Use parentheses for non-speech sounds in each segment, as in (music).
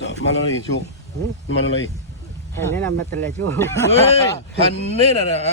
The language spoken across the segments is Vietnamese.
malo lagi (laughs) cu hmm? malo lagi hanya nama telah cu hanya dah dah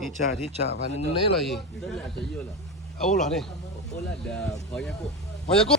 cica cica hanya lagi oh lah ni oh lah dah banyak kok banyak kok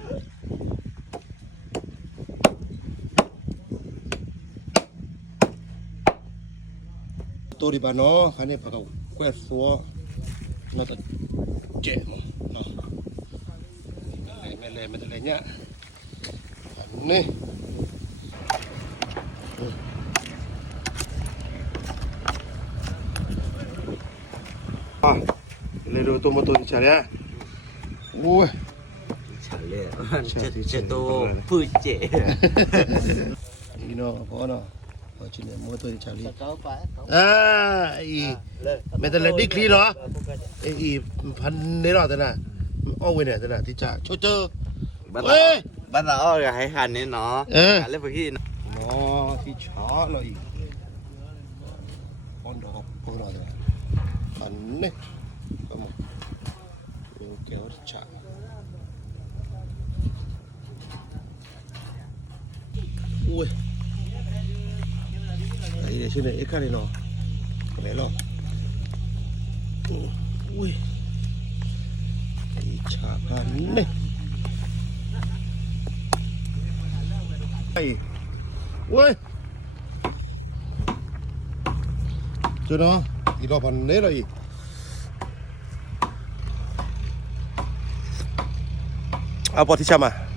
tori ba no kane paka kwe fuo na ta je mo no mele mele nya ne ah le ro to mo to chare ya u chare chare to phu che you know bono Ờ chị này À, à y. Mẹ tên đi khí đó. Ê y phân nế đó nào. Ô này thế nào thì chả chô chơ. Bắt đầu. Bắt đầu rồi hãy hàn nế nó. Ờ. Cả Nó khi chó nó y. Con đó. Con đó thế nào. Phân nế. Kéo chạy. Ừ, chả này sini ikan ini lo, ini lo. Wih, ikan ni. Hey, wih. Cuma, ini lo pan ni lagi. Apa tu cama?